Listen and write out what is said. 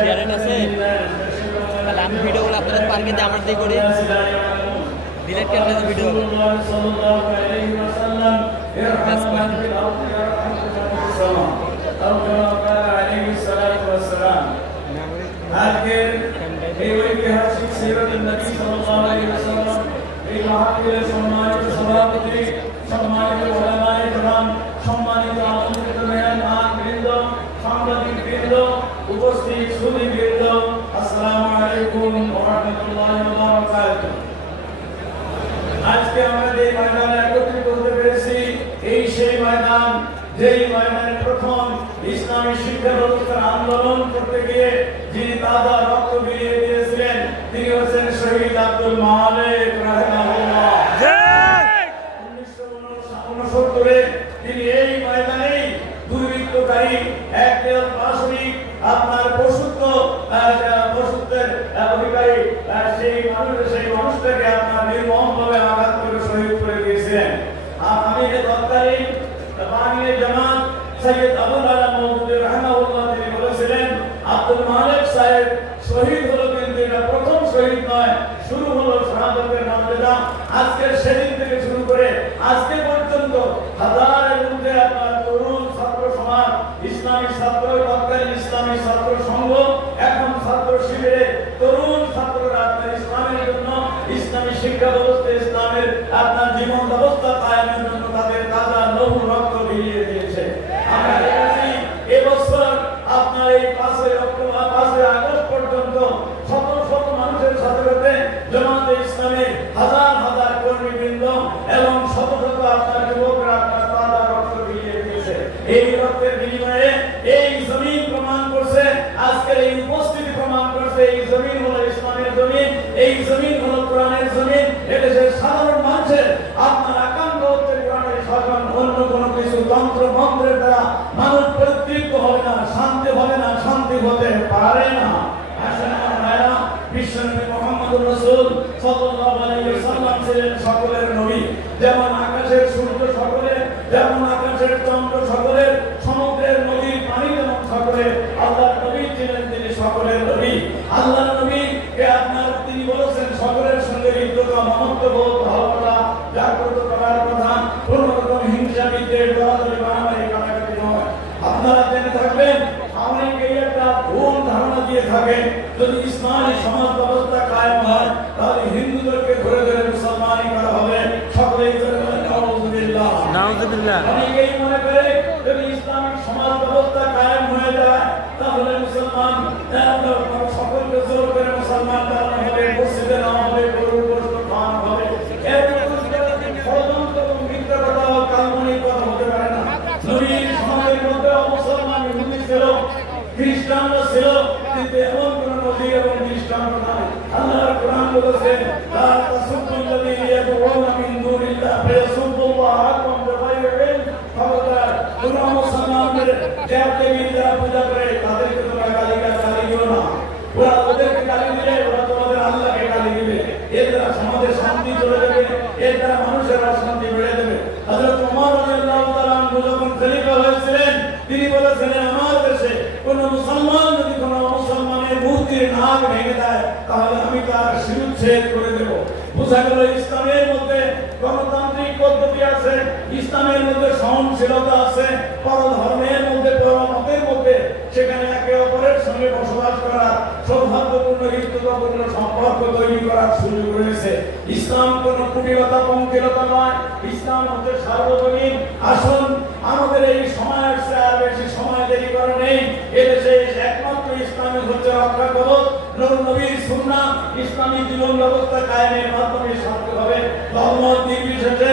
শেয়ারেন আছে তাহলে আমি ভিডিওগুলো আপনাদের পার্কে দিয়ে আমার দিয়ে করি ডিলেট করে ভিডিও আজকের এই ঐতিহাসিক সিরাতুন নবী সাল্লাল্লাহু আলাইহি ওয়াসাল্লাম এই মাহফিলের সম্মানিত সভাপতি, সম্মানিত উলামায়ে কেরাম, সম্মানিত আমন্ত্রিত মেহমান বৃন্দ, সাংবাদিক বৃন্দ, উপস্থিত সুধী বৃন্দ, আসসালামু আলাইকুম ওয়া রাহমাতুল্লাহি ওয়া বারাকাতুহু। আজকে আমরা যে ময়দানে একত্রিত হতে পেরেছি এই সেই ময়দান যেই ময়দানে প্রথম ইসলামী শিক্ষা ব্যবস্থার আন্দোলন করতে গিয়ে যিনি তাজা রক্ত বিলিয়ে দিয়েছিলেন তিনি হচ্ছেন শহীদ আব্দুল মালিক রাহিমাহুল্লাহ। 1969 তিনি এই ময়দানেই দুর্বৃত্তকারী একদল পাশবিক আপনার পশুত্বের অধিকারী সেই মানুষটাকে আপনার নির্মমভাবে আঘাত করে শহীদ করে দিয়েছিলেন। আমি তৎকালীন বাঙালি জামাত সৈয়দ আবুল আলা মওদুদ রাহিমাহুল্লাহ তিনি বলেছিলেন আব্দুল মালিক সাহেব শহীদ হলো কিন্তু এটা প্রথম শহীদ নয়, শুরু হলো শাহাদাতের মর্যাদা। আজকের সেদিন থেকে শুরু করে আজকে পর্যন্ত হাজারের মধ্যে আপনার তরুণ ছাত্র সমাজ, ইসলামী ছাত্র তৎকালীন ইসলামী ছাত্র সংঘ, এখন ছাত্র শিবিরে তরুণ ছাত্ররা আপনার ইসলামের জন্য, ইসলামী শিক্ষা ব্যবস্থা, ইসলামের আপনার জীবন ব্যবস্থা কায়েমের জন্য তাদের তাজা লহু রক্ত বিলিয়ে দিয়েছে। আমরা দেখেছি এবছর আপনার এই 5 আগস্ট পর্যন্ত শত শত মানুষের সাথে সাথে জামাতে ইসলামের হাজার হাজার কর্মীবৃন্দ এবং শত শত আপনার যুবকরা আপনার তাজা রক্ত বিলিয়ে দিয়েছে। এই রক্তের বিনিময়ে এই জমিন প্রমাণ করছে, আজকের এই উপস্থিতি প্রমাণ করছে এই জমিন হলো ইসলামের জমিন, এই জমিন হলো কোরআনের জমিন। এদেশের সাধারণ মানুষের আপনার আকাঙ্ক্ষা হচ্ছে কোরআনের শাসন, অন্য কোনো কিছু তন্ত্র মন্ত্রের দ্বারা মানুষ পরিতৃপ্ত হবে না, শান্তি হবে না, শান্তি হতে পারে না। আসলে আমরা বিশ্বনবী মুহাম্মদুর রাসূল সাল্লাল্লাহু আলাইহি ওয়াসাল্লাম ছিলেন সকলের নবী। যেমন আকাশের সূর্য সকলের, যেমন আকাশের চন্দ্র সকলের, সমুদ্রের নদীর পানি যেমন সকলের, আল্লাহর নবী ছিলেন তিনি সকলের নবী। আল্লাহর নবীকে আপনার তিনি বলেছেন সকলের সঙ্গে হৃদ্যতা, মমত্ববোধ, ভালোবাসা জাগ্রত করার কথা, কোনো রকম হিংসা বিদ্বেষ দলাদলি মারামারি কাটাকাটি নয়। আপনারা জেনে থাকবেন অনেকেই একটা ভুল ধারণা দিয়ে থাকে যদি ইসলামী সমাজ ব্যবস্থা কায়েম হয় তাহলে হিন্দুদেরকে ধরে ধরে মুসলমানি করা হবে। সকলেই ধরে বলেন নাউযুবিল্লাহ, নাউযুবিল্লাহ। অনেকেই মনে করে যদি ইসলামিক সমাজ ব্যবস্থা কায়েম হয়ে যায় তাহলে মুসলমান সকলকে জোর করে মুসলমান বানানো হবে, মসজিদে নেওয়া হবে, গরুর গোশত খাওয়ানো হবে। ষড়যন্ত্র এবং মিথ্যা কথা ও কাল্পনিক কথা হতে পারে না। নবীর সমাজের মধ্যে মুসলমান হিন্দু ছিল, খ্রিস্টানরা ছিল, কিন্তু এমন কোন নবী এবং খ্রিস্টান নাই। আল্লাহর কোরআন বলেছে লা তাসুবুল্লাযীনা ইয়াদউনা মিন দুনিল্লাহি ফায়াসুবুল্লাহ আকুম বিগাইরি ইলম। খবরদার কোন মুসলমানদের দেবদেবীর যারা পূজা করে তাদেরকে তোমরা গালি দিও না। ওদেরকে গালি দিলে ওরা তোমাদের আল্লাহকে গালি দিবে। এর দ্বারা সমাজের শান্তি চলে যাবে, এর দ্বারা মানুষের অশান্তি বেড়ে যাবে। হযরত ওমর রাদিয়াল্লাহু তাআলা যখন খলিফা হয়েছিলেন তিনি বলেছিলেন আমার দেশে কোন মুসলমান যদি কোন মুসলমানের মূর্তির নাক ভেঙে দেয় তাহলে আমি তার শিরচ্ছেদ করে দেব। বোঝা গেল ইসলামের মধ্যে গণতান্ত্রিক পদ্ধতি আছে, ইসলামের মধ্যে সহনশীলতা আছে, পরধর্মের মধ্যে, পরমতের মধ্যে সেখানে একে অপরের সঙ্গে বসবাস করা, সৌহার্দ্যপূর্ণ হৃদ্যতাপূর্ণ সম্পর্ক তৈরি করার সুযোগ রয়েছে। ইসলাম কোন কুটিলতা পঙ্কিলতা নয়, ইসলাম হচ্ছে সার্বজনীন। আসুন আমাদের এই সময় আসছে, আর বেশি সময় দেরি করা নেই। এদেশে একমাত্র ইসলামী হচ্ছে রক্ষা কবচ, নবীর সুন্নাহ, ইসলামী জীবন ব্যবস্থা কায়েমের মাধ্যমে সার্থক হবে। ধর্ম নির্বিশেষে